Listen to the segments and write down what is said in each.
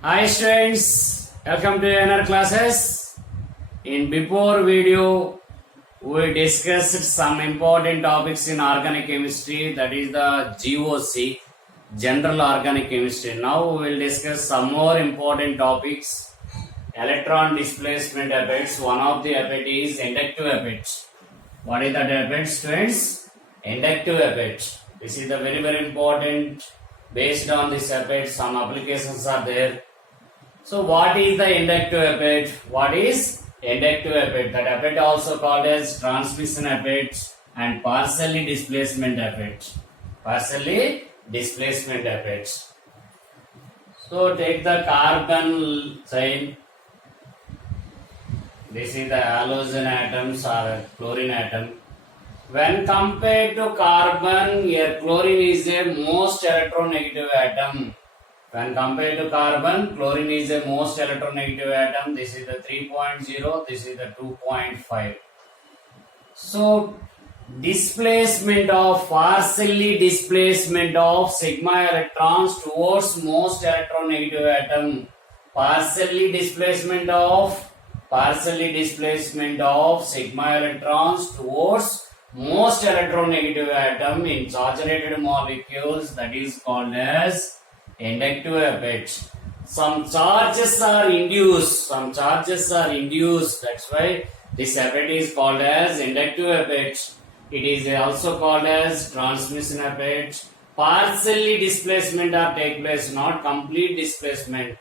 Hi students, welcome to another classes. In before video, we discussed some important topics in organic chemistry, that is the GOC, General Organic Chemistry. Now we will discuss some more important topics. Electron displacement effects. One of the effect is inductive effect. What is that effect, students? Inductive effect. This is the very important. Based on this effect, some applications are there. So what is the inductive effect? What is inductive effect? That effect also called as transmission effect and partially displacement effect. Partially displacement effect. So take the carbon chain. This is the halogen atoms or chlorine atom. When compared to carbon, here chlorine is a most electronegative atom. When compared to carbon, chlorine is the most electronegative atom. This is the 3.0, this is the 2.5. So, partially displacement of sigma electrons towards most electronegative atom. Partially displacement of sigma electrons towards most electronegative atom in saturated molecules, that is called as inductive effect. Some charges are induced. That's why this effect is called as inductive effect. It is also called as transmission effect. Partially displacement are take place, not complete displacement.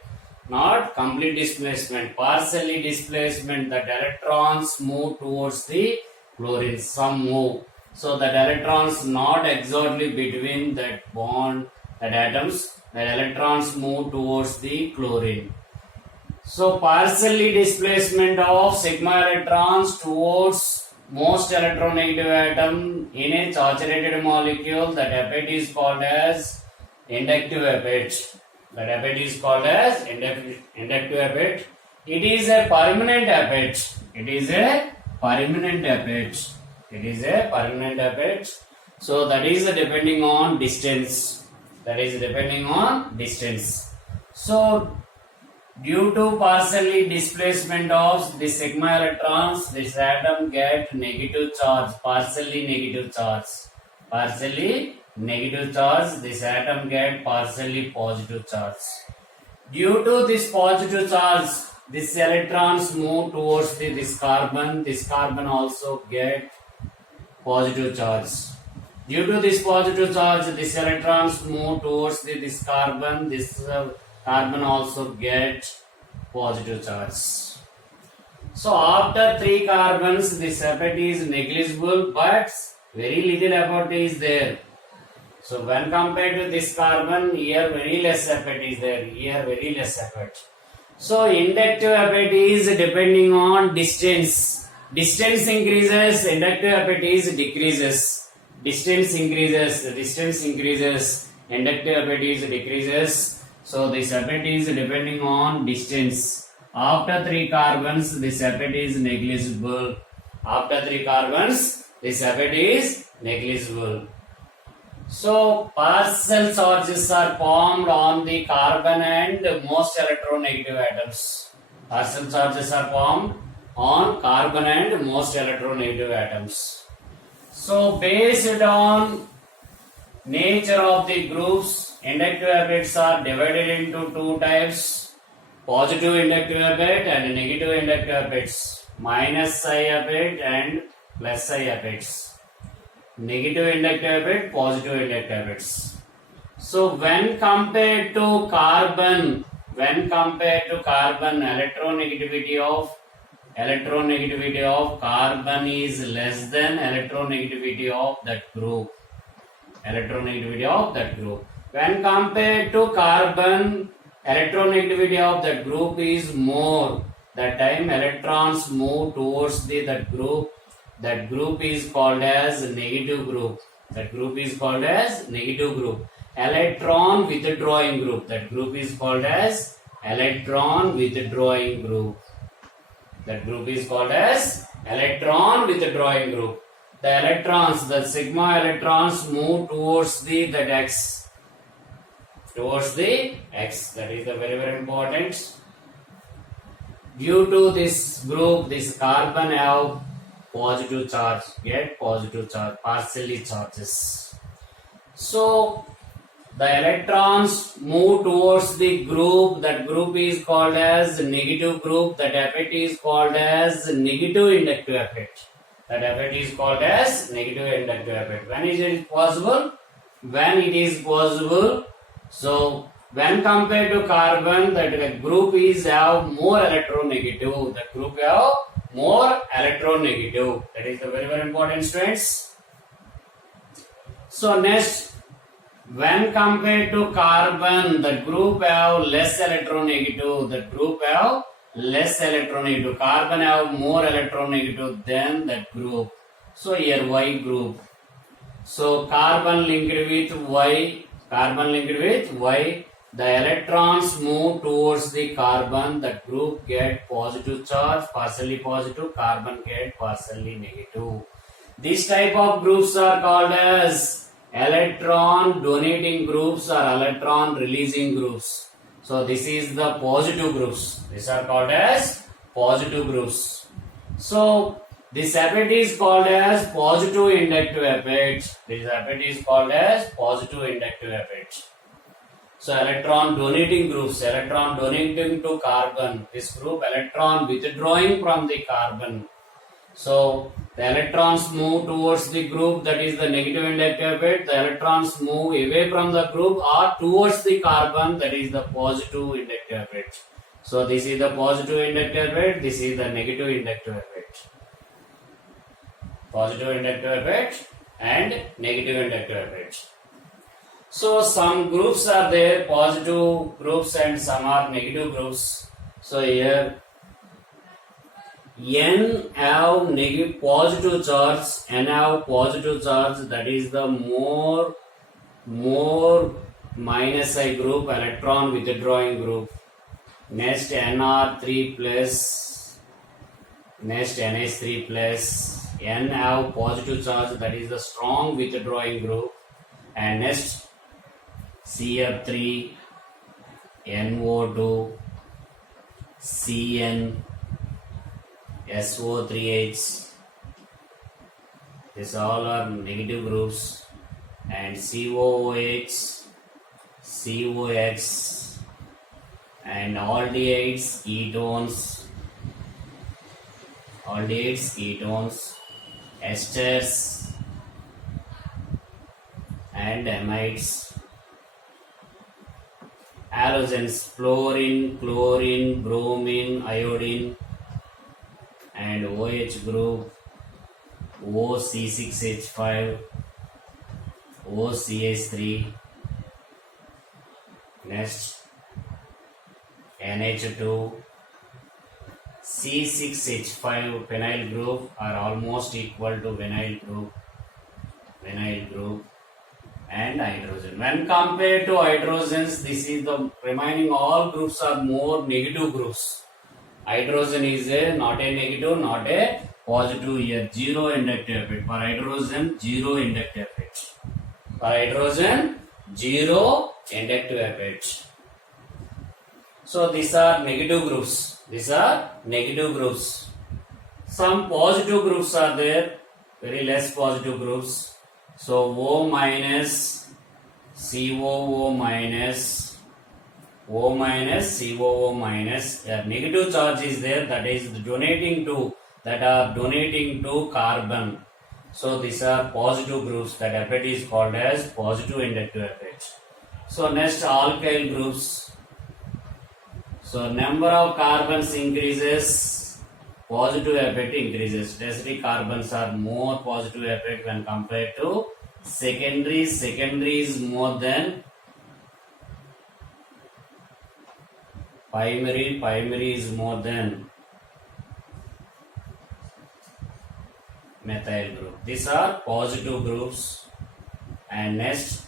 Partially displacement, that electrons move towards the chlorine. Some move. So that electrons not exactly between that bond, that atoms. The electrons move towards the chlorine. So partially displacement of sigma electrons towards most electronegative atom in a saturated molecule, that effect is called as inductive effect. That effect is called as inductive effect. It is a permanent effect. So that is depending on distance. So, due to partially displacement of the sigma electrons, this atom get negative charge, partially negative charge, this atom get partially positive charge. Due to this positive charge, these electrons move towards this carbon also get positive charge. Due to this positive charge, these electrons move towards this carbon also get positive charge. So after 3 carbons, this effect is negligible, but very little effect is there. So when compared to this carbon, here very less effect is there, So inductive effect is depending on distance. Distance increases, inductive effect is decreases. Distance increases, inductive effect is decreases. So this effect is depending on distance. After 3 carbons, this effect is negligible. So partial charges are formed on the carbon and most electronegative atoms. So based on nature of the groups, inductive effects are divided into 2 types: positive inductive effect and negative inductive effects. Minus I effect and plus I effects. Negative inductive effect, positive inductive effects. So when compared to carbon, electronegativity of carbon is less than electronegativity of that group. When compared to carbon, electronegativity of that group is more. That time electrons move towards that group. That group is called as negative group. Electron withdrawing group. That group is called as electron withdrawing group. The electrons, the sigma electrons move towards that X. towards the X. That is the very, very important. Due to this group, this carbon have positive charge, get positive charge, partially charges. So the electrons move towards the group. That group is called as negative group. That effect is called as negative inductive effect. That effect is called as negative inductive effect. When is it possible? When it is possible. So when compared to carbon, that group is have more electronegative. That group have more electronegative. That is the very, very important, students. So next, when compared to carbon, the group have less electronegative. The group have less electronegative. Carbon have more electronegative than that group. So here Y group. So carbon linked with Y. Carbon linked with Y. The electrons move towards the carbon. The group get positive charge, partially positive. Carbon get partially negative. This type of groups are called as electron donating groups or electron releasing groups. So this is the positive groups. These are called as positive groups. So this effect is called as positive inductive effect. This effect is called as positive inductive effect. So electron donating groups, electron donating to carbon. This group electron withdrawing from the carbon. So the electrons move towards the group, that is the negative inductive effect. The electrons move away from the group or towards the carbon, that is the positive inductive effect. So this is the positive inductive effect, this is the negative inductive effect. Positive inductive effect and negative inductive effect. So some groups are there, positive groups, and some are negative groups. So here N have negative positive charge, N have positive charge, that is the more minus I group, electron withdrawing group. Next NR3 plus, next NH3 plus, N have positive charge, that is the strong withdrawing group. And next CF3, NO2, CN, SO3H, these all are negative groups, and COOH, COX, and aldehydes, ketones, esters, and amides, halogens, fluorine, chlorine, bromine, iodine, and OH group, OC6H5, OCH3, next NH2, C6H5 phenyl group are almost equal to vinyl group, and hydrogen. When compared to hydrogens, this is the remaining all groups are more negative groups. Hydrogen is not a negative, not a positive here. Zero inductive effect. For hydrogen, zero inductive effect. For hydrogen, zero inductive effect. So these are negative groups. Some positive groups are there, very less positive groups. So O minus, COO minus, O minus, COO minus, a negative charge is there, that is donating to carbon. So these are positive groups. That effect is called as positive inductive effect. So next, alkyl groups. So number of carbons increases, positive effect increases. Tertiary carbons are more positive effect when compared to secondary. Secondary is more than primary. Primary is more than methyl group. These are positive groups. And next,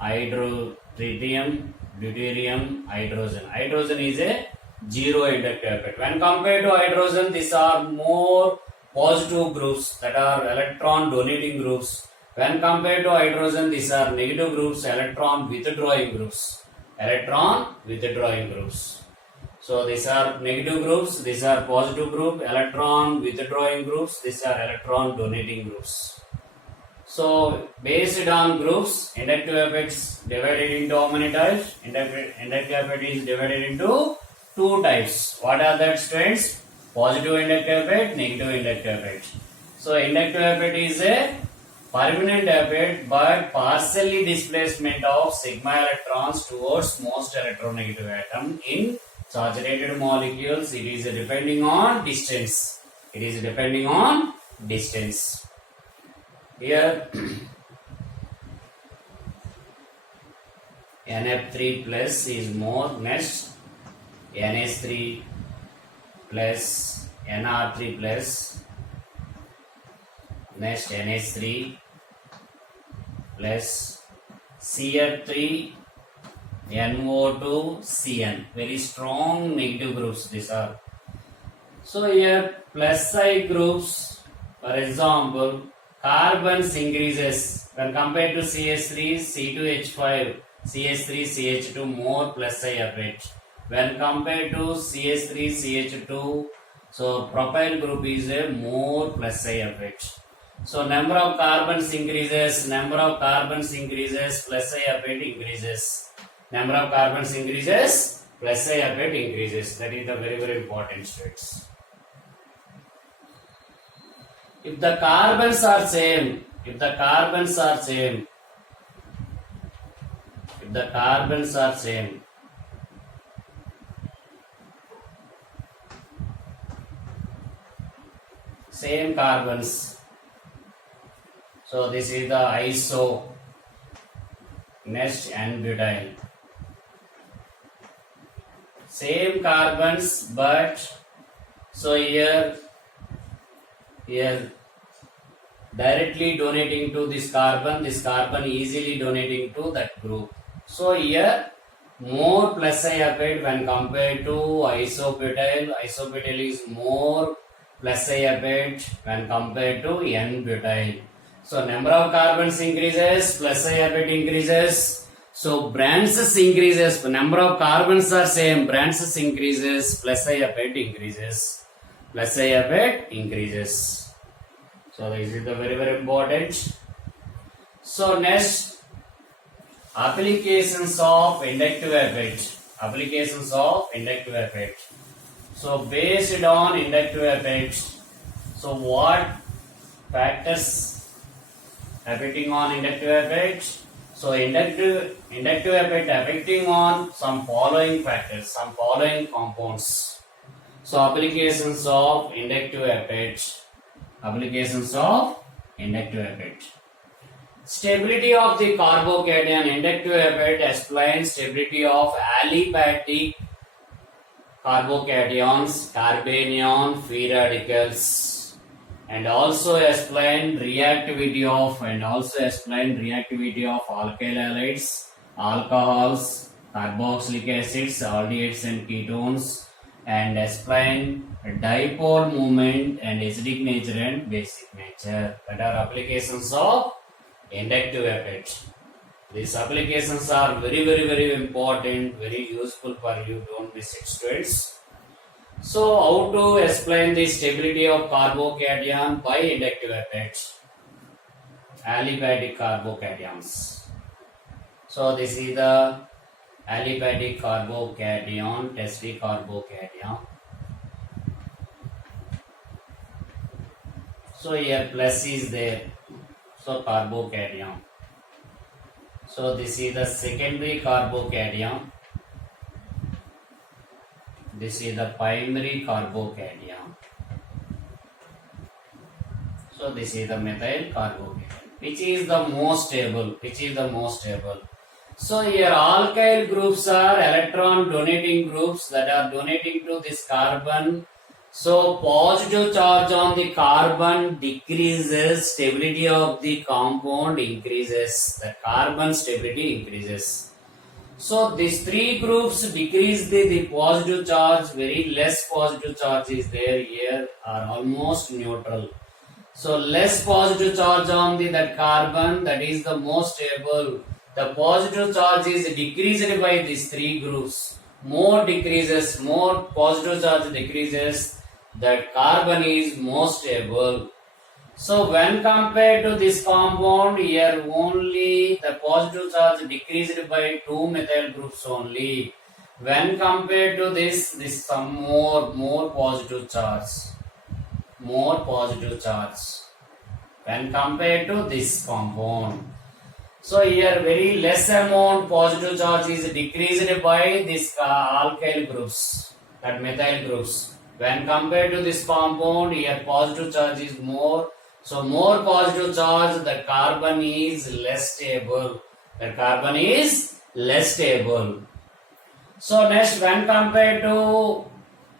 tritium, deuterium, hydrogen. Hydrogen is a zero inductive effect. When compared to hydrogen, these are more positive groups, that are electron donating groups. When compared to hydrogen, these are negative groups, electron withdrawing groups. electron withdrawing groups. So these are negative groups, these are positive group, electron withdrawing groups, these are electron donating groups. So based on groups, inductive effects divided into how many types? Inductive effect is divided into two types. What are that, students? Positive inductive effect, negative inductive effect. So inductive effect is a permanent effect but partially displacement of sigma electrons towards most electronegative atom in saturated molecules. It is depending on distance. It is depending on distance. Here NF3 plus is more, next NH3 plus NR3 plus, next NH3 plus CF3 NO2 CN. Very strong negative groups these are. So here plus side groups, for example, carbons increases when compared to CH3, C2H5, CH3, CH2 more plus side effect. When compared to CH3, CH2, so propyl group is a more plus side effect. So number of carbons increases, plus side effect increases. Number of carbons increases, plus side effect increases. That is the very important states. If the carbons are same, same carbons. So this is the iso, next N-butyl. Same carbons, but so here directly donating to this carbon easily donating to that group. So here more plus I effect when compared to isobutyl. Isobutyl is more plus I effect when compared to N-butyl. So number of carbons increases, plus I effect increases. So branches increases, number of carbons are same, branches increases, plus I effect increases. So this is the very important. So next, applications of inductive effect. So based on inductive effect, so what factors affecting on inductive effect? So inductive effect affecting on some following factors, some following compounds. So applications of inductive effect. Stability of the carbocation. Inductive effect explains stability of aliphatic carbocations, carbanion, free radicals, and also explain reactivity of alkyl halides, alcohols, carboxylic acids, aldehydes and ketones, and explain dipole moment and acidic nature and basic nature. That are applications of inductive effect. These applications are very important, very useful for you. Don't miss it, students. So how to explain the stability of carbocation by inductive effect? Aliphatic carbocations. So this is the aliphatic carbocation, tetracarbocation. So here plus is there, so carbocation. So this is the secondary carbocation. This is the primary carbocation. So this is the methyl carbocation. Which is the most stable? So here alkyl groups are electron donating groups that are donating to this carbon. So positive charge on the carbon decreases, stability of the compound increases, the carbon stability increases. So these three groups decrease the positive charge, very less positive charge is there here, are almost neutral. So less positive charge on that carbon, that is the most stable. the positive charge is decreased by these three groups. More decreases, more positive charge decreases, that carbon is more stable. So when compared to this compound, here only the positive charge decreased by 2 methyl groups only. When compared to this some more positive charge. More positive charge. When compared to this compound. So here very less amount positive charge is decreased by this alkyl groups, that methyl groups. When compared to this compound, here positive charge is more. So more positive charge, the carbon is less stable. The carbon is less stable. So next, when compared to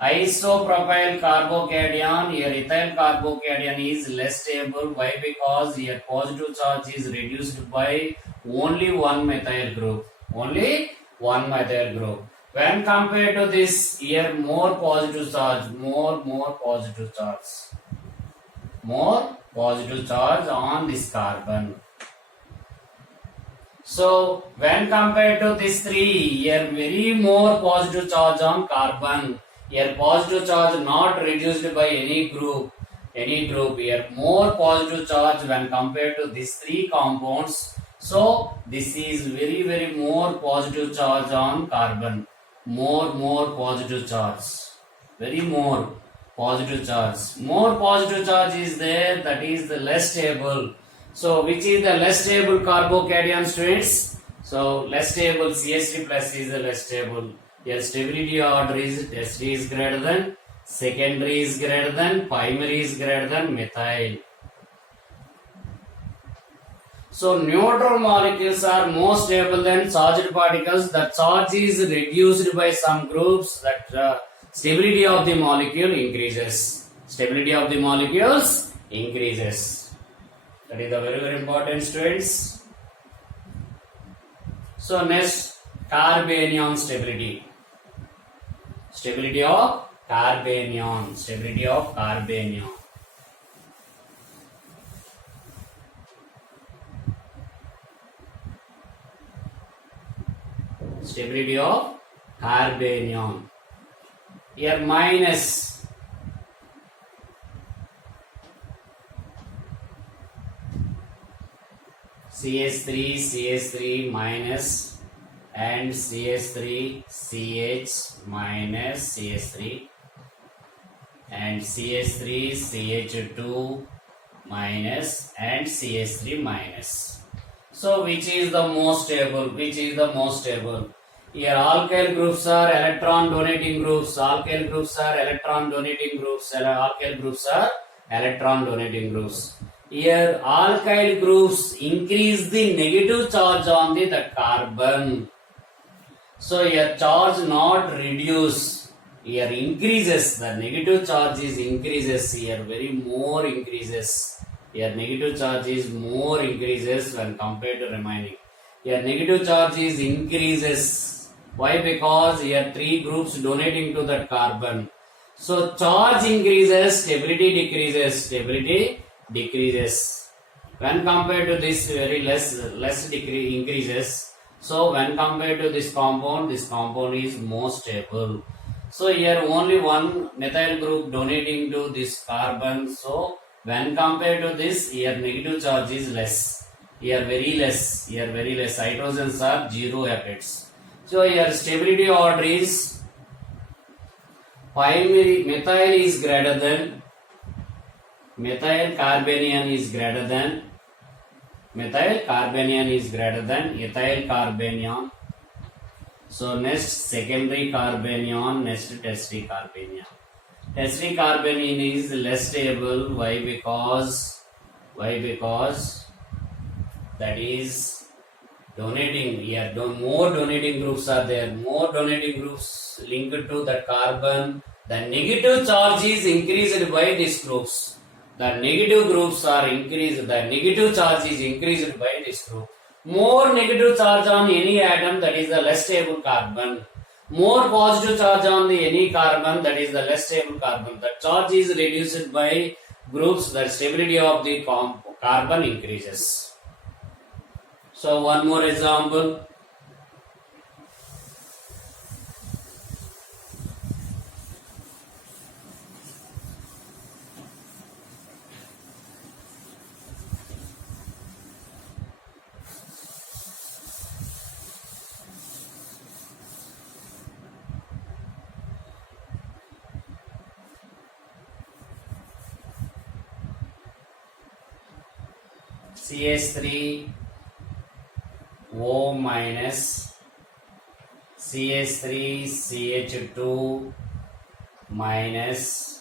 isopropyl carbocation, here ethyl carbocation is less stable. Why? Because here positive charge is reduced by only one methyl group. Only one methyl group. When compared to this, here more positive charge, more positive charge. More positive charge on this carbon. So when compared to these three, here very more positive charge on carbon. Here positive charge not reduced by any group. Here more positive charge when compared to these three compounds. So this is very more positive charge on carbon. More positive charge. Very more positive charge. More positive charge is there, that is the less stable. So which is the less stable carbocation, students? So less stable CH3 plus is the less stable. Here stability order is tertiary is greater than, secondary is greater than, primary is greater than methyl. So neutral molecules are more stable than charged particles. The charge is reduced by some groups, that stability of the molecule increases. Stability of the molecules increases. That is the very important, students. So next, carbanion stability. Stability of carbanion. Stability of carbanion. Stability of carbanion. Here minus CH3 minus and CH3 CH minus CH3 and CH3 CH2 minus and CH3 minus. So which is the most stable? Which is the most stable? Here alkyl groups are electron donating groups. Alkyl groups are electron donating groups. Alkyl groups are electron donating groups. Here alkyl groups increase the negative charge on the carbon. So here charge not reduce. Here increases. The negative charge is increases. Here very more increases. Here negative charge is more increases when compared to remaining. Here negative charge is increases. Why? Because here three groups donating to that carbon. So charge increases, stability decreases. Stability decreases. When compared to this, very less increases. So when compared to this compound is more stable. So here only one methyl group donating to this carbon. So when compared to this, here negative charge is less. Here very less. Here very less. Hydrogens are zero happets. So here stability order is primary methyl is greater than, methyl carbanion is greater than, methyl carbanion is greater than ethyl carbanion. So next secondary carbanion, next tertiary carbanion. Tertiary carbanion is less stable. Why? Because that is donating. Here more donating groups are there. More donating groups linked to the carbon. The negative charge is increased by these groups. The negative groups are increased. The negative charge is increased by this group. More negative charge on any atom, that is the less stable carbon. More positive charge on the any carbon, that is the less stable carbon. The charge is reduced by groups. The stability of the carbon increases. So one more example. CH3O minus CH3CH2 minus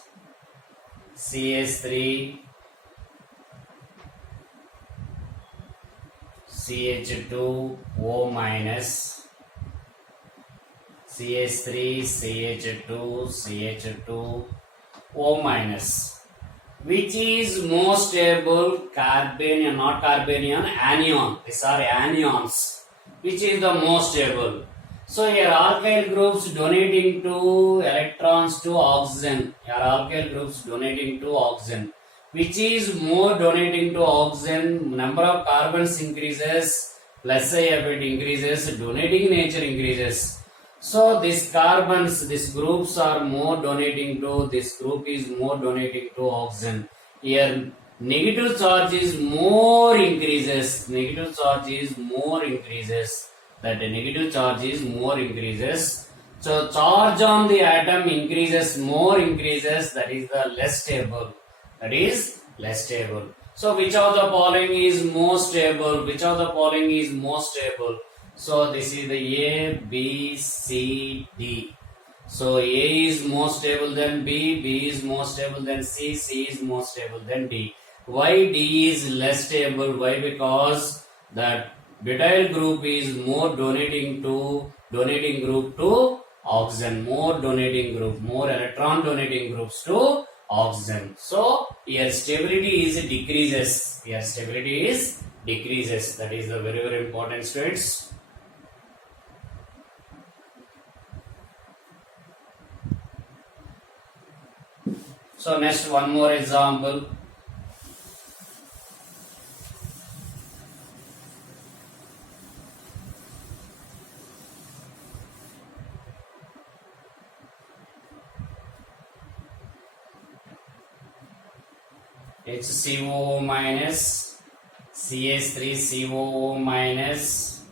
CH3CH2O minus CH3CH2CH2O minus. Which is more stable? Carbanion, not carbanion, anion. These are anions. Which is the most stable? So here alkyl groups donating to electrons to oxygen. Here alkyl groups donating to oxygen. Which is more donating to oxygen? Number of carbons increases, plus it increases, donating nature increases. So these carbons, these groups are more donating to, this group is more donating to oxygen. Here negative charge is more increases, negative charge is more increases, that the negative charge is more increases. So charge on the atom increases, more increases, that is the less stable, that is less stable. So which of the following is more stable, which of the following is more stable? So this is the A, B, C, D. So A is more stable than B, B is more stable than C, C is more stable than D. Why D is less stable? Why? Because that butyl group is more donating group to oxygen, more donating group, more electron donating groups to oxygen. So here stability is decreases. Here stability is decreases. That is the very important students. So next one more example. HCOO minus CH3COO minus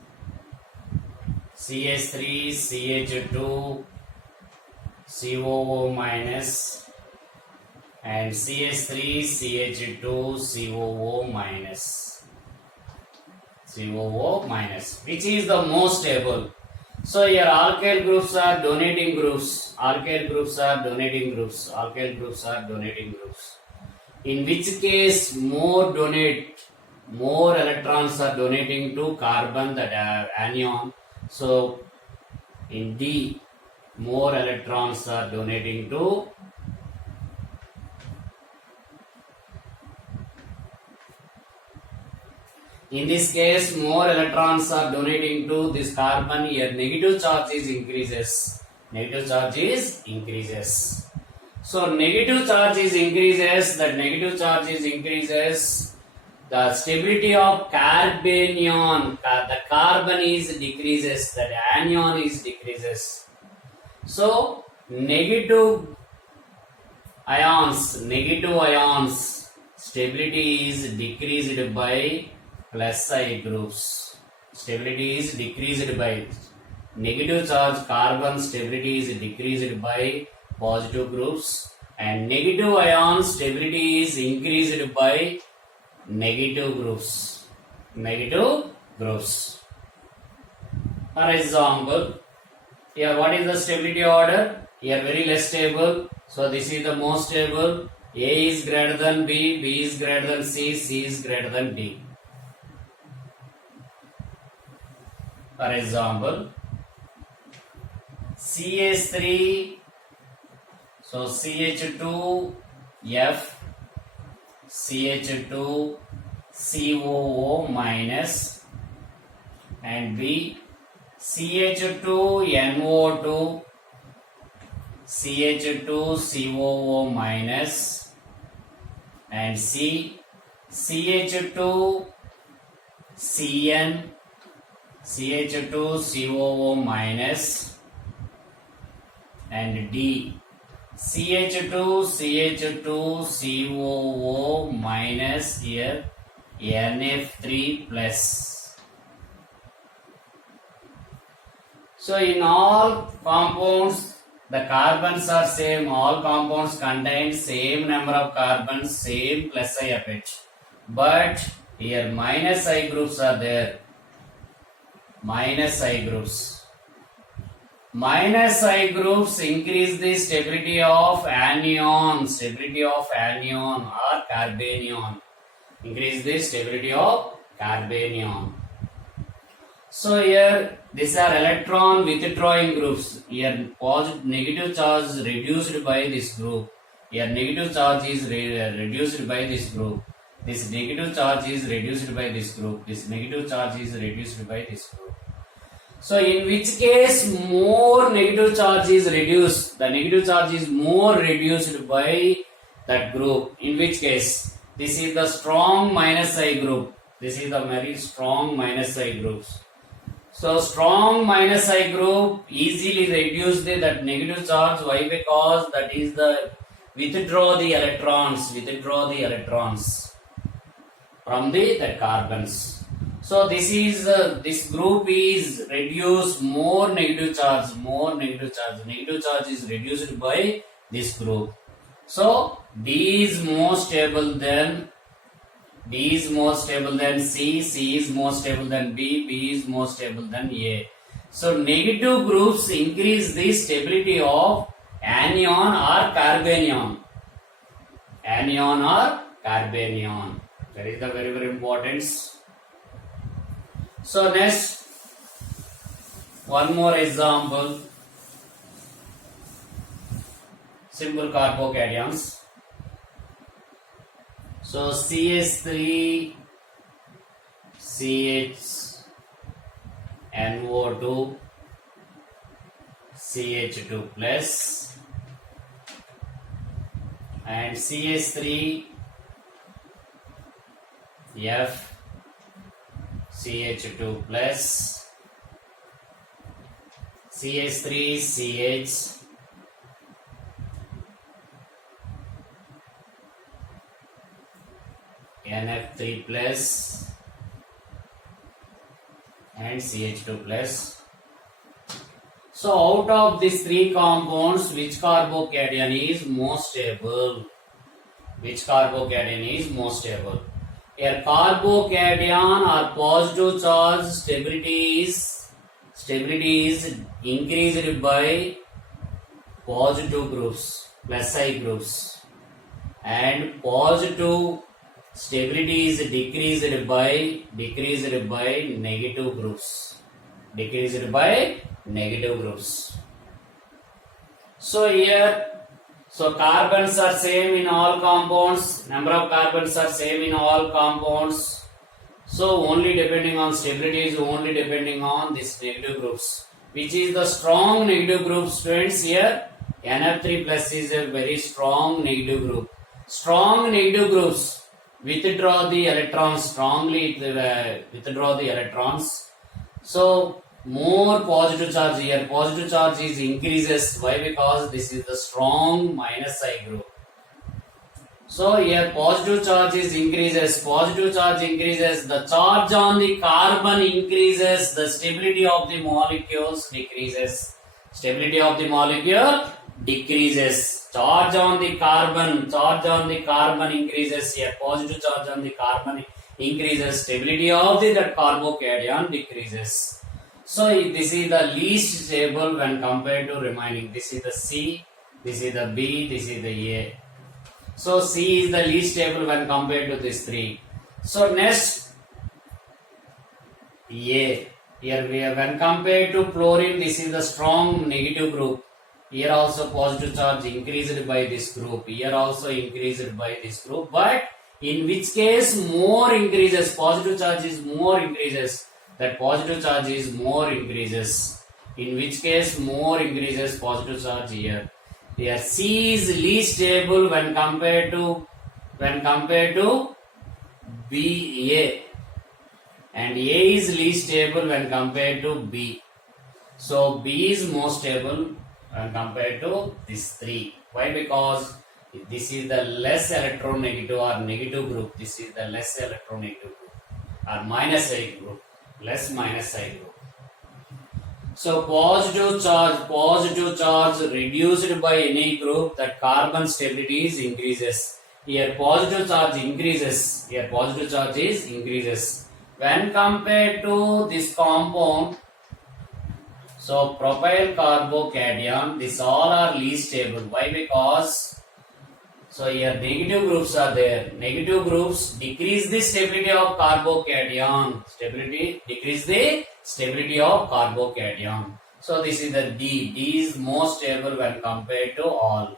CH3CH2 COO minus and CH3CH2 COO minus, which is the most stable? So here alkyl groups are donating groups, alkyl groups are donating groups, alkyl groups are donating groups. In which case more electrons are donating to carbon, that anion. So in D, more electrons are donating to in this case, more electrons are donating to this carbon. Here negative charge is increases. Negative charge is increases. So negative charge is increases. That negative charge is increases. The stability of carbanion, the carbon is decreases. That anion is decreases. So negative ions, stability is decreased by plus I groups. Stability is decreased by negative charge carbon, stability is decreased by positive groups, and negative ion stability is increased by negative groups. For example, here what is the stability order? Here very less stable. So this is the most stable. A is greater than B, B is greater than C, C is greater than D. For example, CH3, so CH2F, CH2 COO minus, and B CH2NO2 CH2 COO minus, and C CH2 CN CH2 COO minus, and D CH2 COO minus, here NF3 plus. So in all compounds the carbons are same, all compounds contain same number of carbons, same plus I of H, but here minus I groups are there, minus I groups. Minus I groups increase the stability of anion, or carbanion, increase the stability of carbanion. So here these are electron withdrawing groups. Here positive negative charge is reduced by this group. Here negative charge is reduced by this group. This negative charge is reduced by this group. This negative charge is reduced by this group. So in which case more negative charge is reduced? The negative charge is more reduced by that group. In which case this is the strong minus I group. This is the very strong minus I groups. So strong minus I group easily reduce that negative charge. Why? Because that is the withdraw the electrons from the carbons. So this is this group is reduced more negative charge. Negative charge is reduced by this group. So D is more stable than C, C is more stable than B, B is more stable than A. So negative groups increase the stability of anion or carbanion. That is the very important. So next, one more example. Simple carbocations. So CH3 CHNO2 CH2 plus, and CH3 F CH2 plus, CH3 CH NF3 plus, and CH2 plus. So out of these three compounds, which carbocation is more stable? Here carbocation or positive charge stability is increased by positive groups, plus I groups, and positive stability is decreased by negative groups. So here, so carbons are same in all compounds, number of carbons are same in all compounds. So only depending on stability is only depending on these negative groups. Which is the strong negative group, students? Here NF3 plus is a very strong negative group. Strong negative groups withdraw the electrons strongly, withdraw the electrons. So more positive charge here, positive charge is increases. Why? Because this is the strong minus I group. So here positive charge is increases, the charge on the carbon increases, the stability of the molecules decreases. Charge on the carbon increases. Here positive charge on the carbon increases, stability of that carbocation decreases. So this is the least stable when compared to remaining. This is the C, this is the B, this is the A. So C is the least stable when compared to these three. So next A. Here we have, when compared to fluorine, this is the strong negative group. Here also positive charge increased by this group. Here also increased by this group. But in which case more increases, positive charge is more increases. That positive charge is more increases. In which case more increases positive charge here. Here C is least stable when compared to BA. and A is least stable when compared to B. So B is more stable when compared to these three. Why? Because this is the less electronegative or negative group. This is the less electronegative group or minus I group. Less minus I group. So positive charge reduced by any group, that carbon stability is increases. Here positive charge increases. Here positive charge is increases. When compared to this compound, so propyl carbocation, these all are least stable. Why? Because so here negative groups are there. Negative groups decrease the stability of carbocation. Decrease the stability of carbocation. So this is the D. D is more stable when compared to all.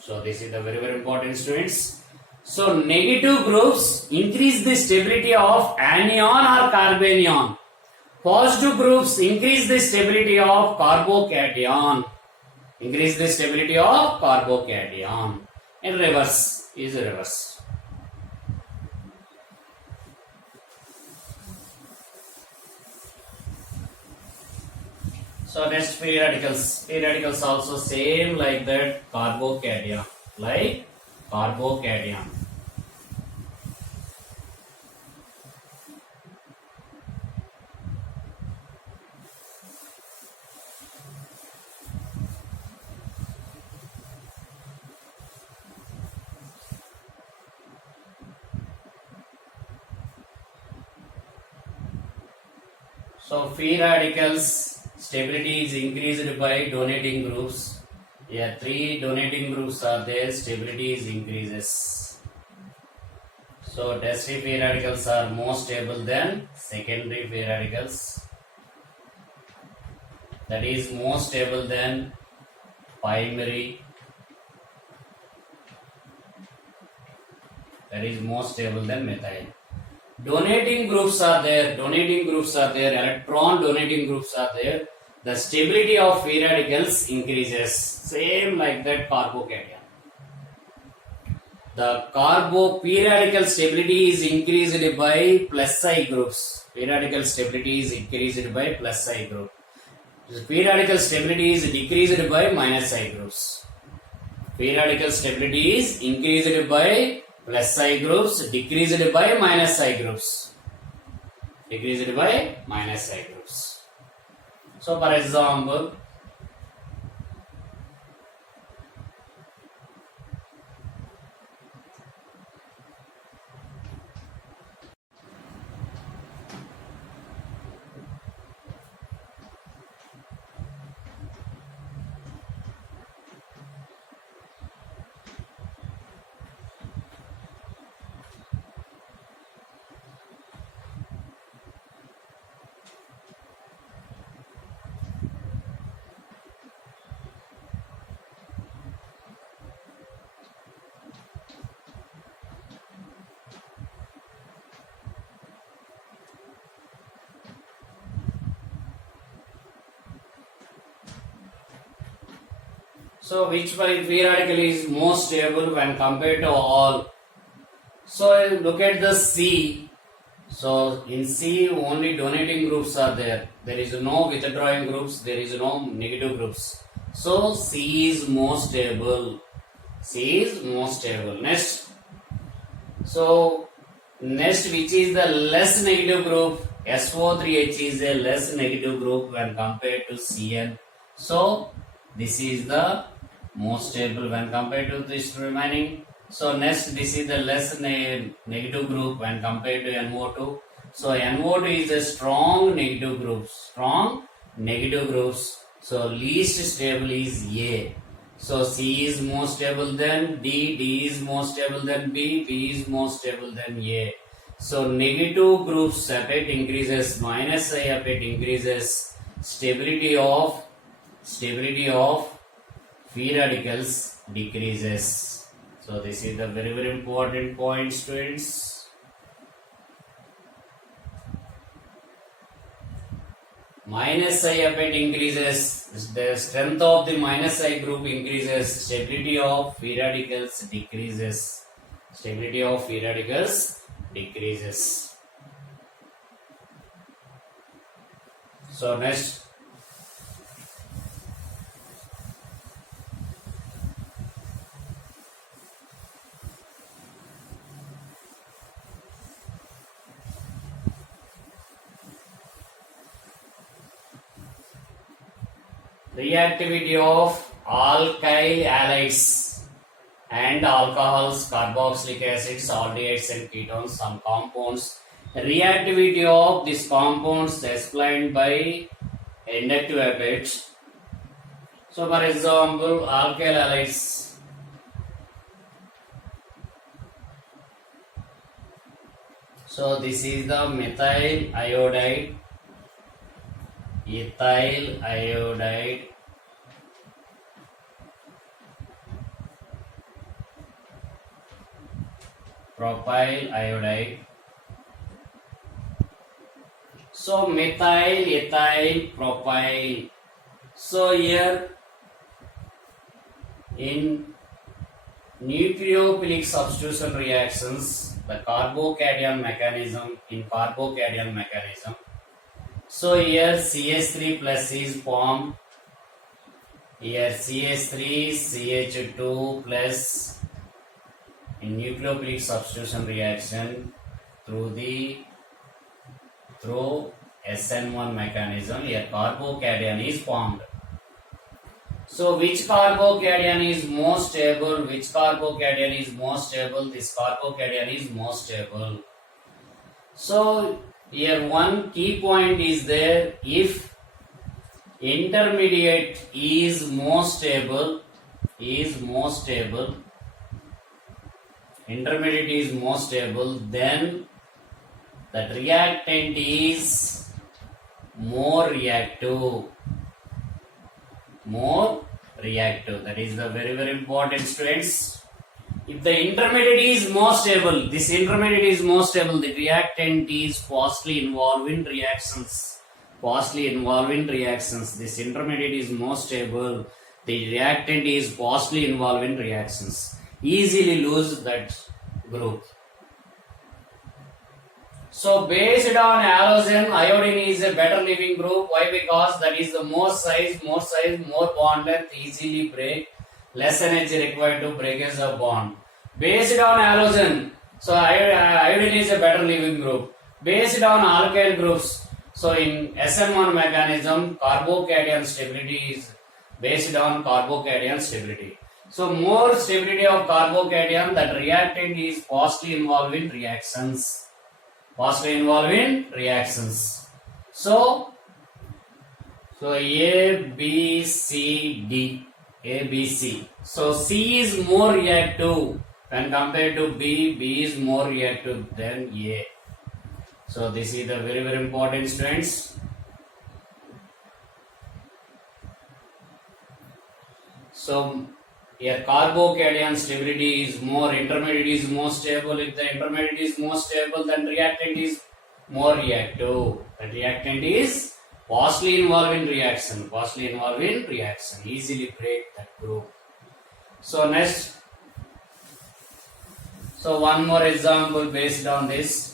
So this is the very important, students. So negative groups increase the stability of anion or carbanion. Positive groups increase the stability of carbocation. Increase the stability of carbocation. In reverse is reverse. So next free radicals. Free radicals also same like that, carbocation. Like carbocation. So free radicals stability is increased by donating groups. Yeah, 3 donating groups are there, stability is increases. So tertiary free radicals are more stable than secondary free radicals. That is more stable than primary. That is more stable than methyl. Donating groups are there, electron donating groups are there. The stability of free radicals increases, same like that carbocation. The free radical stability is increased by plus I groups. Free radical stability is increased by plus I group. Free radical stability is decreased by minus I groups. Free radical stability is increased by plus I groups, decreased by minus I groups. So for example, so which free radical is more stable when compared to all? So look at the C. So in C only donating groups are there. There is no withdrawing groups, there is no negative groups. So C is more stable. Next. So next, which is the less negative group? SO3H is a less negative group when compared to Cn. So this is the more stable when compared to this remaining. So next, this is the less negative group when compared to NO2. So NO2 is a strong negative group. So least stable is A. So C is more stable than D, D is more stable than B, B is more stable than A. So negative groups effect increases, minus I effect increases, stability of free radicals decreases. So this is the very important point, students. Minus I effect increases, the strength of the minus I group increases, stability of free radicals decreases. decreases. So next, reactivity of alkyl halides and alcohols, carboxylic acids, aldehydes and ketones, some compounds. Reactivity of these compounds explained by inductive effects. So for example, alkyl halides. So this is the methyl iodide, ethyl iodide, propyl iodide. So methyl, ethyl, propyl. So here in nucleophilic substitution reactions, the carbocation mechanism, so here CH3 plus is formed, here CH3 CH2 plus in nucleophilic substitution reaction through SN1 mechanism, here carbocation is formed. So which carbocation is more stable? Which carbocation is more stable? This carbocation is more stable. So here one key point is there. If intermediate is more stable, intermediate is more stable, then that reactant is more reactive. That is the very important, students. If the intermediate is more stable, the reactant is fastly involved in reactions. This intermediate is more stable, the reactant is fastly involved in reactions. Easily lose that group. So based on halogen, iodine is a better leaving group. Why? Because that is the more size, more bond length, easily break, less energy required to breakage of bond. Based on halogen, so iodine is a better leaving group. Based on alkyl groups, so in SN1 mechanism, carbocation stability is based on carbocation stability. So more stability of carbocation, that reactant is fastly involved in reactions. So A, B, C, D. So C is more reactive when compared to B. B is more reactive than A. So this is the very important, students. So here carbocation stability is more, intermediate is more stable. If the intermediate is more stable, then reactant is more reactive. The reactant is fastly involved in reaction. Easily break that group. So next, so one more example based on this.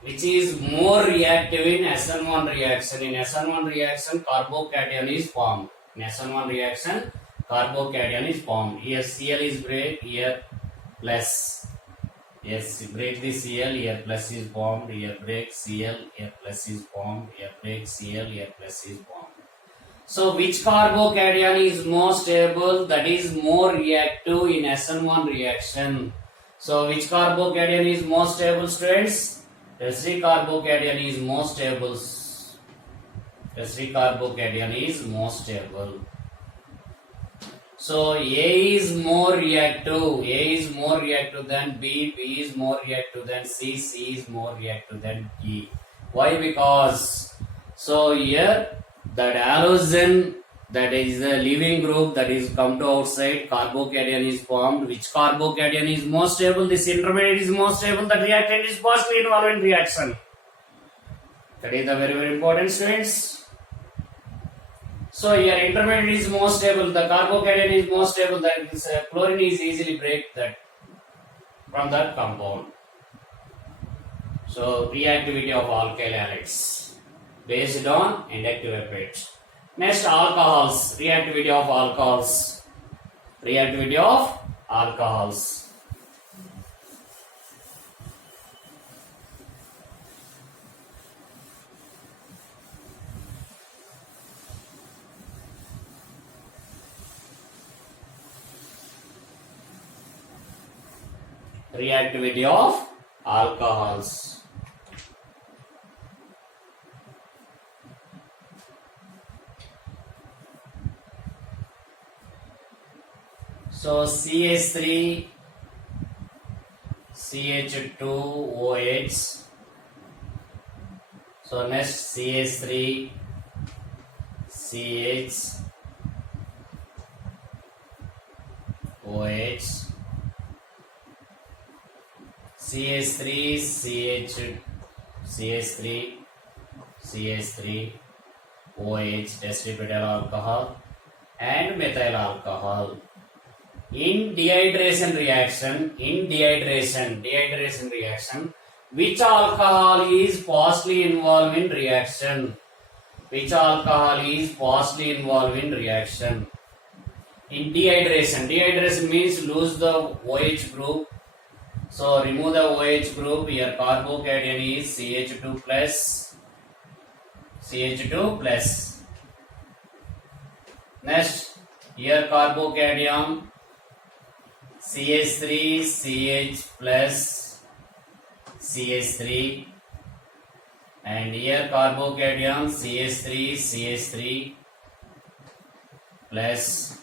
Which is more reactive in SN1 reaction. In SN1 reaction, carbocation is formed. Here Cl is break, here plus. Yes, break the Cl, here plus is formed. Here break Cl, here plus is formed. Here break Cl, here plus is formed. So which carbocation is more stable? That is more reactive in SN1 reaction. So which carbocation is more stable, students? The C carbocation is more stable. Tertiary carbocation is more stable. So A is more reactive. A is more reactive than B. B is more reactive than C. C is more reactive than D. Why? Because so here that halogen, that is the leaving group, that is come to outside, carbocation is formed. Which carbocation is more stable? This intermediate is more stable. The reactant is partially involved in reaction. That is the very, very important, students. So here intermediate is more stable, the carbocation is more stable, that this chlorine is easily break that from that compound. So reactivity of alkyl halides based on inductive effect. Next, alcohols, reactivity of alcohols. Reactivity of alcohols. Reactivity of alcohols. So CH3, CH2OH. So next CH3, CH, CH3, CH3, OH, tetrahedral alcohol and methyl alcohol. In dehydration reaction, which alcohol is partially involved in reaction? Which alcohol is partially involved in reaction? In dehydration means lose the OH group. So remove the OH group. Here carbocation is CH2 plus. Next, here carbocation CH3, CH plus CH3, and here carbocation CH3 plus.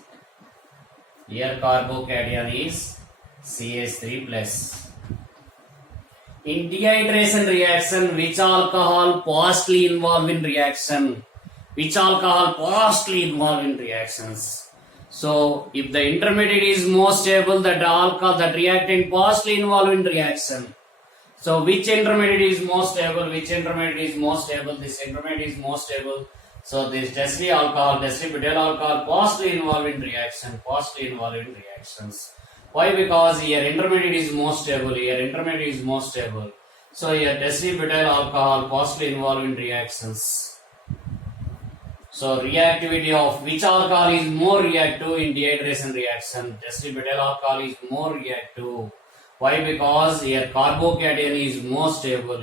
Here carbocation is CH3 plus. In dehydration reaction, which alcohol partially involved in reaction? Which alcohol partially involved in reactions? So, if the intermediate is more stable, that reactant partially involved in reaction. So, which intermediate is more stable? This intermediate is more stable. So, this tetrahedral alcohol partially involved in reactions. Why? Because here intermediate is more stable. So here tetrahedral alcohol partially involved in reactions. So reactivity of which alcohol is more reactive in dehydration reaction? Tetrahedral alcohol is more reactive. Why? Because here carbocation is more stable.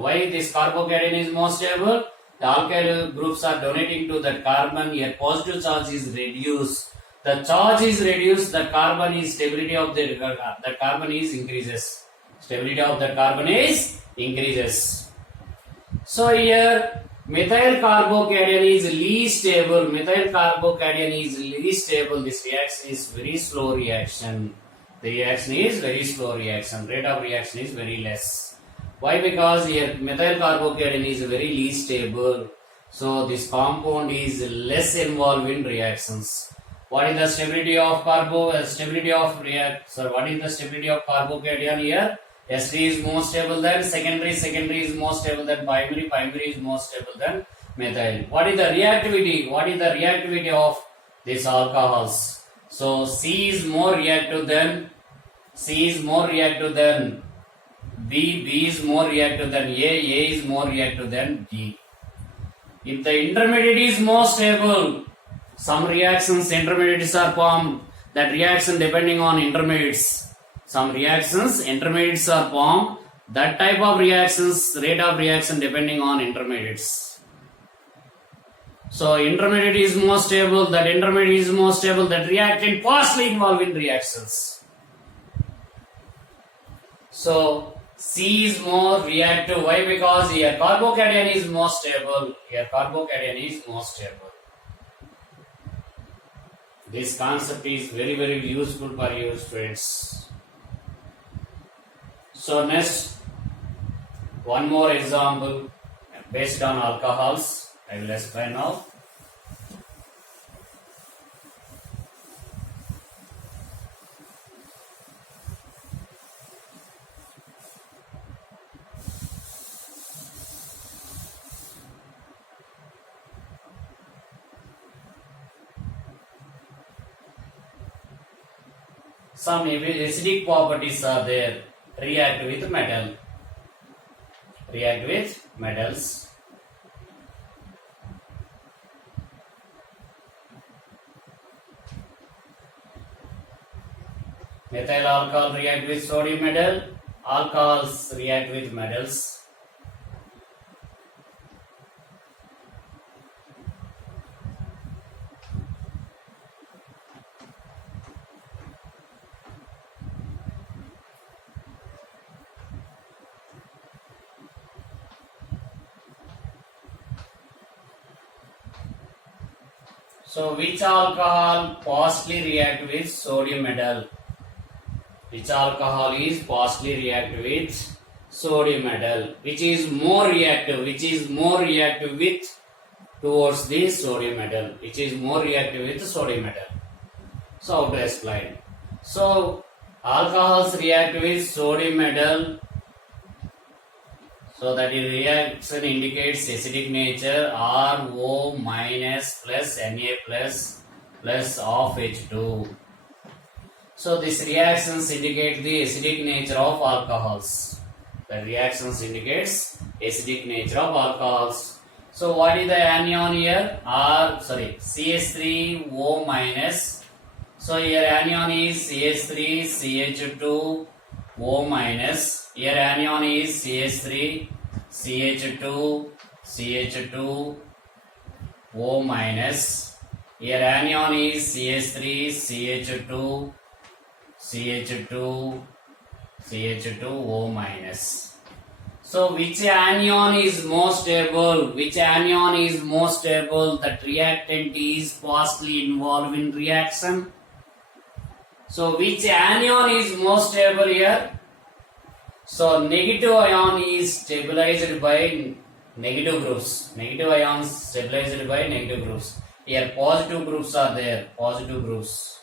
Why this carbocation is more stable? The alkyl groups are donating to that carbon. Here positive charge is reduced. The charge is reduced, the carbon is stability of the carbon is increases. Stability of the carbon is increases. So here methyl carbocation is least stable. This reaction is very slow reaction. Rate of reaction is very less. Why? Because here methyl carbocation is very least stable. So this compound is less involved in reactions. What is the stability of carbocation here? S3 is more stable than secondary is more stable than primary is more stable than methyl. What is the reactivity of these alcohols? So C is more reactive than B is more reactive than A is more reactive than D. If the intermediate is more stable, some reactions intermediates are formed. That reaction depending on intermediates. Some reactions intermediates are formed. That type of reactions, rate of reaction depending on intermediates. So intermediate is more stable. That reactant partially involved in reactions. So C is more reactive. Why? Because here carbocation is more stable. Here carbocation is more stable. This concept is very useful for you students. So next, one more example based on alcohols. I will explain now. Some acidic properties are there. React with metal. React with metals. Methyl alcohol react with sodium metal. Alcohols react with metals. So which alcohol positively react with sodium metal? Which alcohol is positively react with sodium metal? Which is more reactive? Which is more reactive with towards the sodium metal? Which is more reactive with sodium metal? So how to explain? So alcohols react with sodium metal. So that the reaction indicates acidic nature RO minus plus Na plus of H2. So these reactions indicate the acidic nature of alcohols. The reactions indicates acidic nature of alcohols. So what is the anion here? CH3O minus. So here anion is CH3 CH2O minus. Here anion is CH3 CH2 CH2O minus. Here anion is CH3 CH2 CH2 CH2O minus. So which anion is more stable? Which anion is more stable? That reactant is positively involved in reaction. So which anion is more stable here? So negative ion is stabilized by negative groups. Negative ions stabilized by negative groups. Here positive groups are there. Positive groups.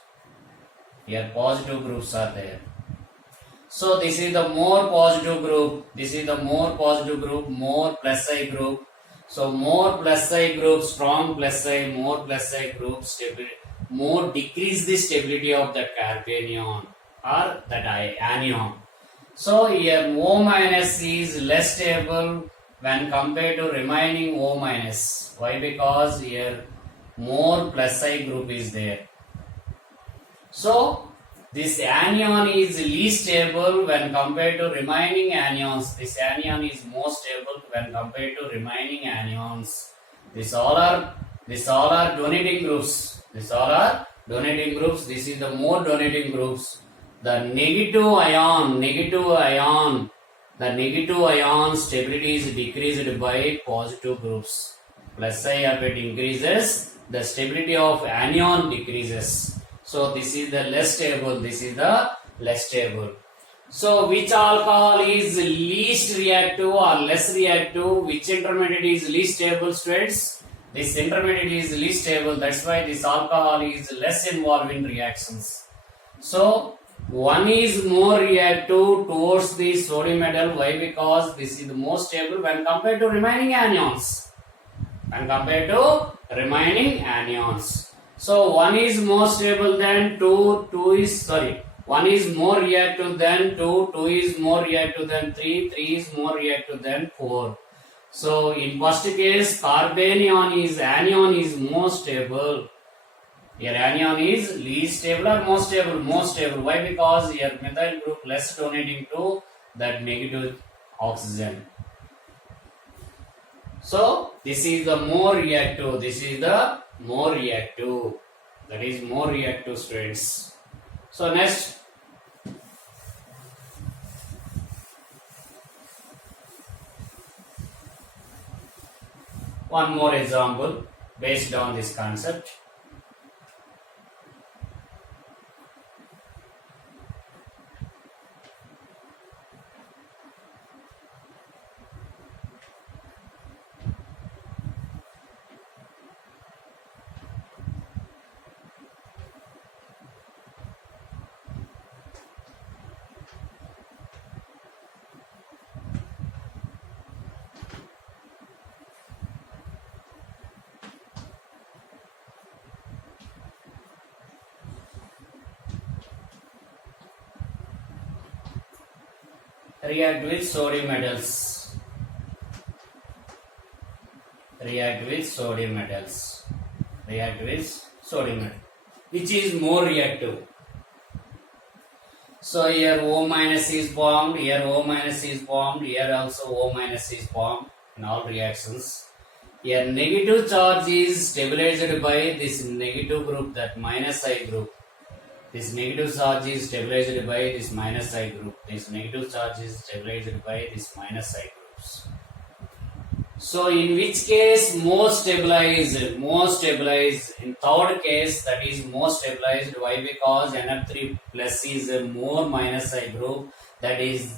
Here positive groups are there. So this is the more positive group. This is the more positive group. More plus I group. So more plus I group, strong plus I, more plus I group, more decrease the stability of that carbanion or that anion. So here O minus is less stable when compared to remaining O minus. Why? Because here more plus I group is there. So this anion is least stable when compared to remaining anions. This anion is more stable when compared to remaining anions. These all are donating groups. These all are donating groups. This is the more donating groups. The negative ion stability is decreased by positive groups. Plus I of it increases, the stability of anion decreases. So this is the less stable. This is the less stable. So which alcohol is least reactive or less reactive? Which intermediate is least stable, students? This intermediate is least stable. That's why this alcohol is less involved in reactions. So one is more reactive towards the sodium metal. Why? Because this is the most stable when compared to remaining anions. So one is more stable than one is more reactive than 2 is more reactive than 3 is more reactive than 4. So in first case, anion is more stable. Here anion is least stable or more stable? More stable. Why? Because here methyl group less donating to that negative oxygen. So this is the more reactive. This is the more reactive. That is more reactive, students. So next, One more example based on this concept. React with sodium metals. React with sodium metals. React with sodium metal. Which is more reactive? So here O minus is formed, here O minus is formed, here also O minus is formed in all reactions. Here negative charge is stabilized by this negative group, that minus I group. This negative charge is stabilized by this minus I group. This negative charge is stabilized by this minus I groups. So in which case more stabilized? More stabilized. In third case, that is more stabilized. Why? Because NF3 plus is a more minus I group, that is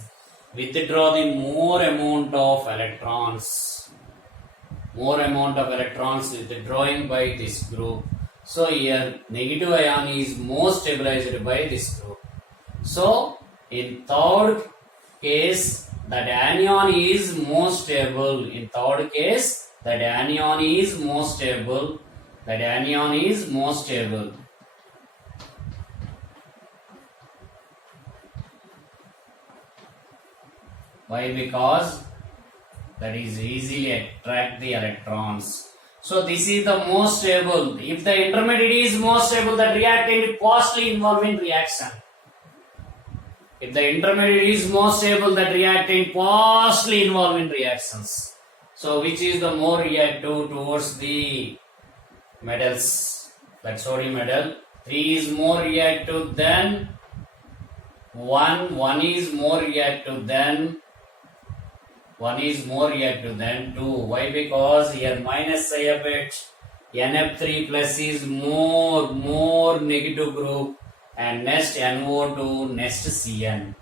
withdraw the more amount of electrons. More amount of electrons withdrawing by this group. So here negative ion is more stabilized by this group. So in third case, that anion is more stable. In third case, that anion is more stable. That anion is more stable. Why? Because that is easily attract the electrons. So this is the most stable. If the intermediate is more stable, the reactant is partially involved in reaction. If the intermediate is more stable, that reactant partially involved in reactions. So which is the more reactive towards the metals? That sodium metal. 3 is more reactive than 1. 1 is more reactive than 2. Why? Because here minus I of it, NF3 plus is more negative group, and next NO2, next CN.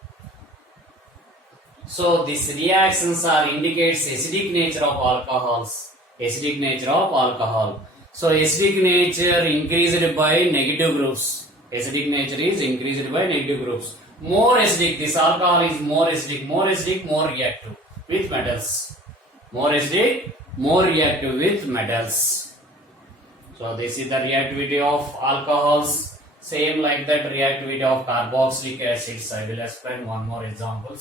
So these reactions are indicates acidic nature of alcohols. Acidic nature of alcohol. So acidic nature increased by negative groups. Acidic nature is increased by negative groups. More acidic, this alcohol is more acidic, more reactive with metals. More acidic, more reactive with metals. So this is the reactivity of alcohols. Same like that reactivity of carboxylic acids. I will explain one example.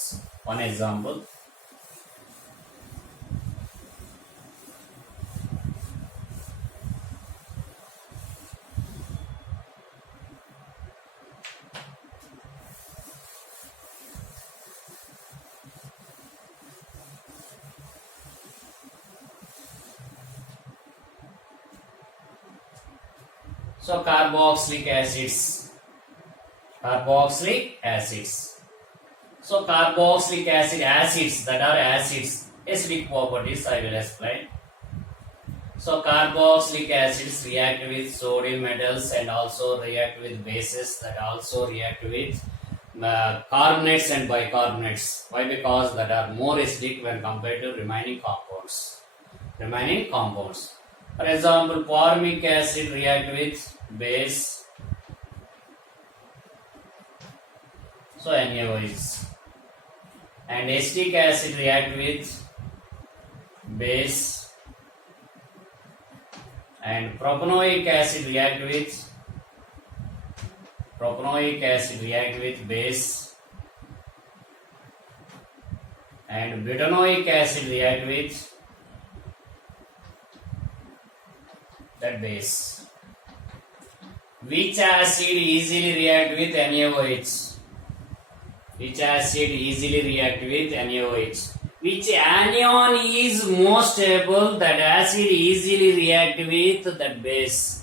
So carboxylic acids. So carboxylic acids that are acids, acidic properties I will explain. So carboxylic acids react with sodium metals and also react with bases, that also react with carbonates and bicarbonates. Why? Because that are more acidic when compared to remaining compounds. For example, formic acid react with base, so NaOH, and acetic acid react with base, and propanoic acid react with base, and butanoic acid react with that base. Which acid easily react with NaOH? Which anion is more stable? That acid easily react with that base.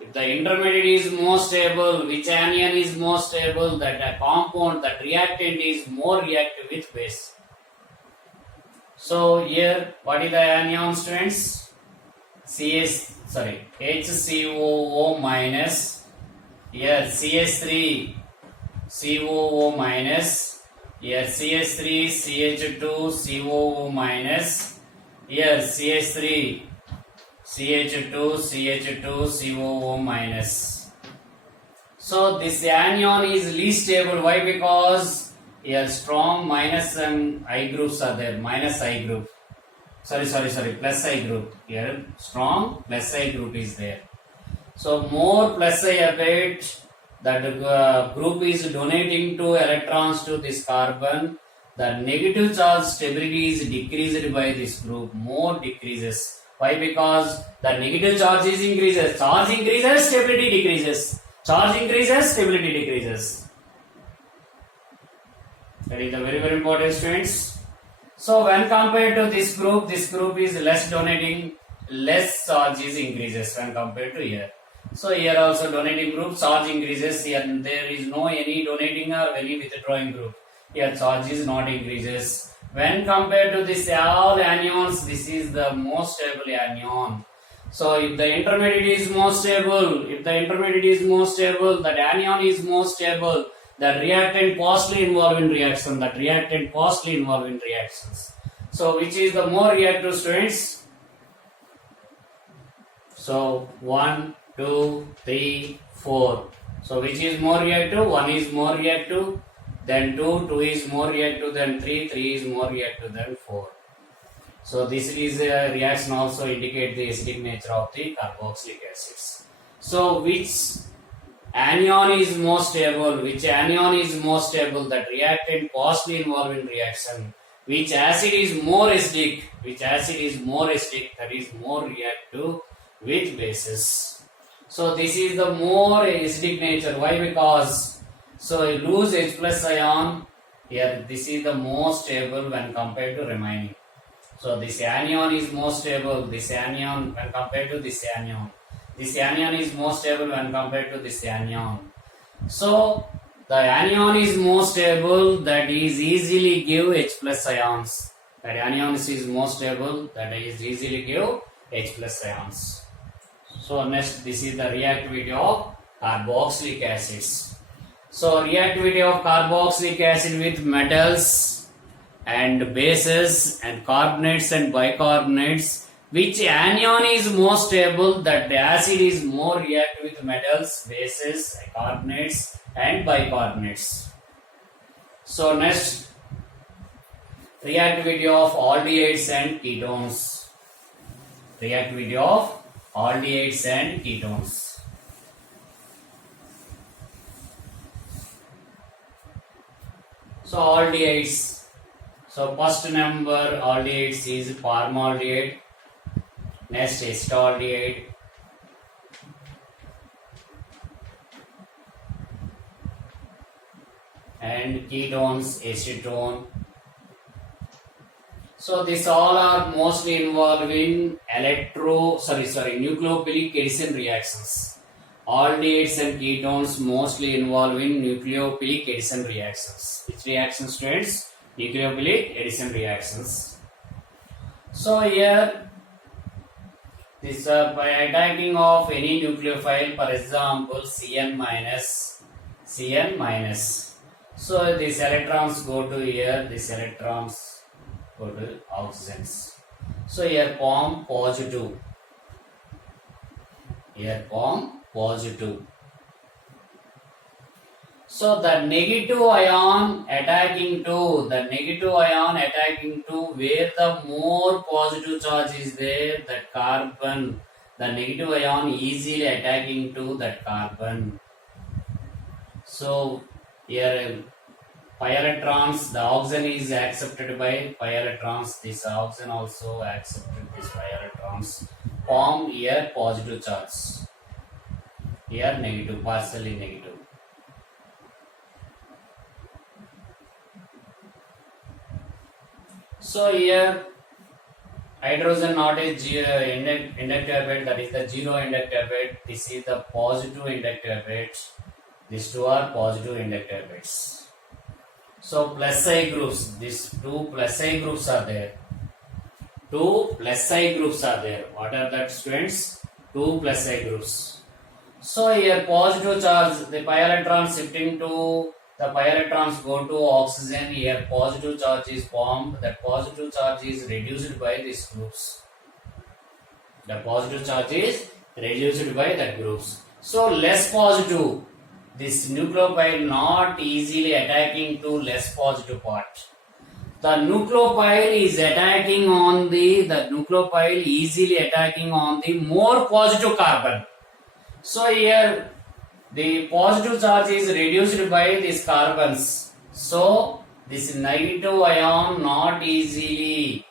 If the intermediate is more stable, which anion is more stable? That compound, that reactant is more reactive with base. So here, what is the anion, students? HCOO minus, here CH3 COO minus, here CH3 CH2 COO minus, here CH3 CH2 COO minus. So this anion is least stable. Why? Because here strong minus and I groups are there. Minus I group. Plus I group. Here strong plus I group is there. So more plus I abate, that group is donating to electrons to this carbon. The negative charge stability is decreased by this group. More decreases. Why? Because the negative charge is increases. Charge increases, stability decreases. Charge increases, stability decreases. That is the very important, students. So when compared to this group is less donating, less charge is increases when compared to here. So here also donating group charge increases. Here there is no any donating or any withdrawing group. Here charge is not increases. When compared to this all anions, this is the most stable anion. So if the intermediate is more stable, that anion is more stable, that reactant positively involved in reaction, So which is the more reactive, students? So 1, 2, 3, 4. So which is more reactive? 1 is more reactive than 2, 2 is more reactive than 3, 3 is more reactive than 4. So this is a reaction also indicate the acidic nature of the carboxylic acids. So which anion is more stable? That reactant positively involved in reaction. Which acid is more acidic? That is more reactive with bases. So this is the more acidic nature. Why? Because so you lose H plus ion. Here this is the most stable when compared to remaining. So this anion is more stable. This anion when compared to this anion. This anion is more stable when compared to this anion. So the anion is more stable, that is easily give H plus ions. That anion is more stable, that is easily give H plus ions. So next, this is the reactivity of carboxylic acids. So reactivity of carboxylic acid with metals and bases and carbonates and bicarbonates. Which anion is more stable? That the acid is more reactive with metals, bases, carbonates and bicarbonates. So next, reactivity of aldehydes and ketones. So aldehydes. So first number aldehydes is formaldehyde. Next acetaldehyde. And ketones, acetone. So these all are mostly involved in nucleophilic addition reactions. Aldehydes and ketones mostly involved in nucleophilic addition reactions. Which reactions, students? Nucleophilic addition reactions. So here, this by attacking of any nucleophile, for example, Cn minus. So these electrons go to here, these electrons go to oxygens. So here form positive. So the negative ion attacking to where the more positive charge is there, that carbon, the negative ion easily attacking to that carbon. So here pi electrons, the oxygen is accepted by pi electrons, this oxygen also accepted this pi electrons, form here positive charge, here negative, partially negative. So here hydrogen not a inductive bed, that is the zero inductive bed. This is the positive inductive bed. These two are positive inductive beds. So plus I groups, these two plus I groups are there. two plus I groups are there. What are that, students? Two plus I groups. So here positive charge, the pi electrons shifting to the pi electrons go to oxygen. Here positive charge is formed. That positive charge is reduced by these groups. The positive charge is reduced by that groups. So less positive, this nucleophile not easily attacking to less positive part. The nucleophile is attacking on the nucleophile easily attacking on the more positive carbon. So here the positive charge is reduced by these carbons. So this negative ion not easily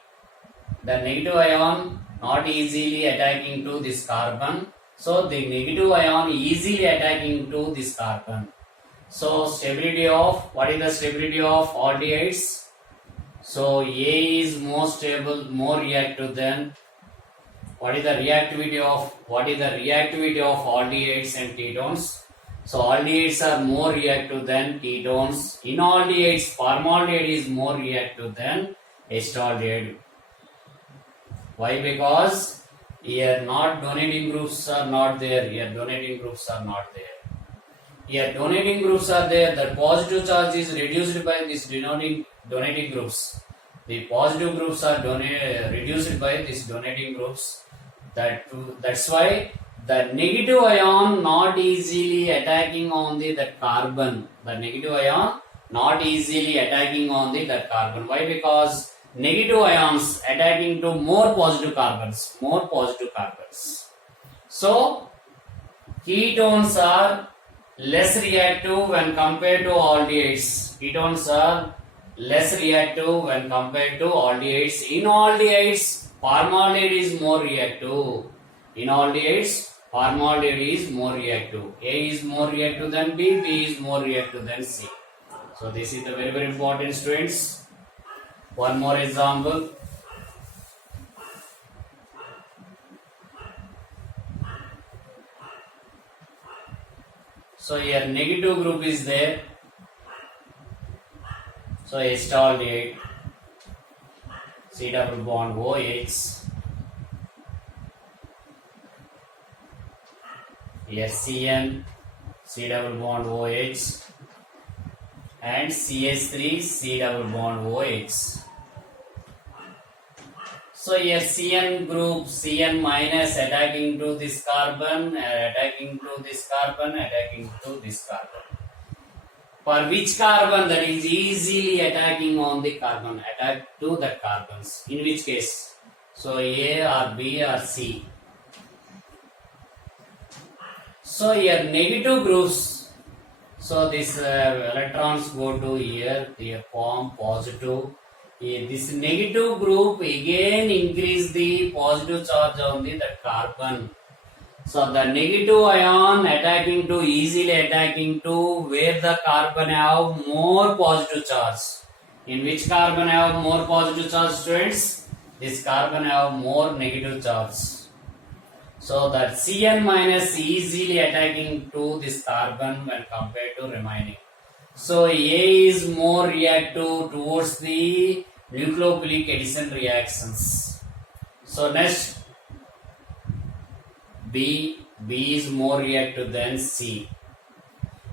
attacking to this carbon. So the negative ion easily attacking to this carbon. So stability of, what is the stability of aldehydes? So A is more stable, more reactive than, what is the reactivity of aldehydes and ketones? So aldehydes are more reactive than ketones. In aldehydes, formaldehyde is more reactive than acetaldehyde. Why? Because here not donating groups are not there. Here donating groups are not there. Here donating groups are there. The positive charge is reduced by this donating groups. The positive groups are reduced by these donating groups. That's why the negative ion not easily attacking on that carbon. The negative ion not easily attacking on that carbon. Why? Because negative ions attacking to more positive carbons. So ketones are less reactive when compared to aldehydes. Ketones are less reactive when compared to aldehydes. In aldehydes, formaldehyde is more reactive. In aldehydes, formaldehyde is more reactive. A is more reactive than B, B is more reactive than C. So this is the very, very important, students. One more example. So here negative group is there. So acetaldehyde, C double bond OH. Here Cn, C double bond OH, and CH3, C double bond OH. So here Cn group, Cn minus attacking to this carbon, attacking to this carbon. For which carbon that is easily attacking on the carbon, attack to the carbons. In which case? So A or B or C. So here negative groups. So this electrons go to here, they form positive. This negative group again increase the positive charge on that carbon. So the negative ion easily attacking to where the carbon have more positive charge. In which carbon have more positive charge, students? This carbon have more negative charge. So that Cn minus easily attacking to this carbon when compared to remaining. So A is more reactive towards the nucleophilic addition reactions. So next B is more reactive than C.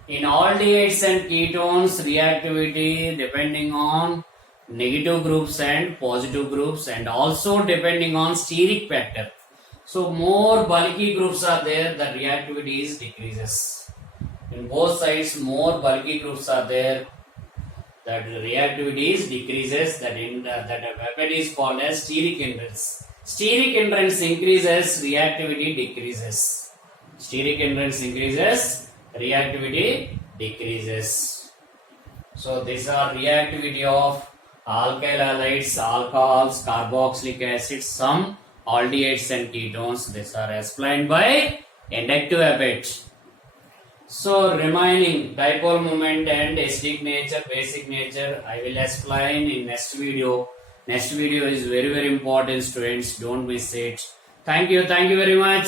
In aldehydes and ketones, reactivity depending on negative groups and positive groups, and also depending on steric factor. So more bulky groups are there, the reactivity is decreases. In both sides, more bulky groups are there, that reactivity is decreases. That method is called as steric hindrance. Steric hindrance increases, reactivity decreases. Steric hindrance increases, reactivity decreases. So these are reactivity of alkyl halides, alcohols, carboxylic acids, some aldehydes and ketones. These are explained by inductive effect. So remaining dipole moment and acidic nature, basic nature, I will explain in next video. Next video is very, very important, students. Don't miss it. Thank you very much.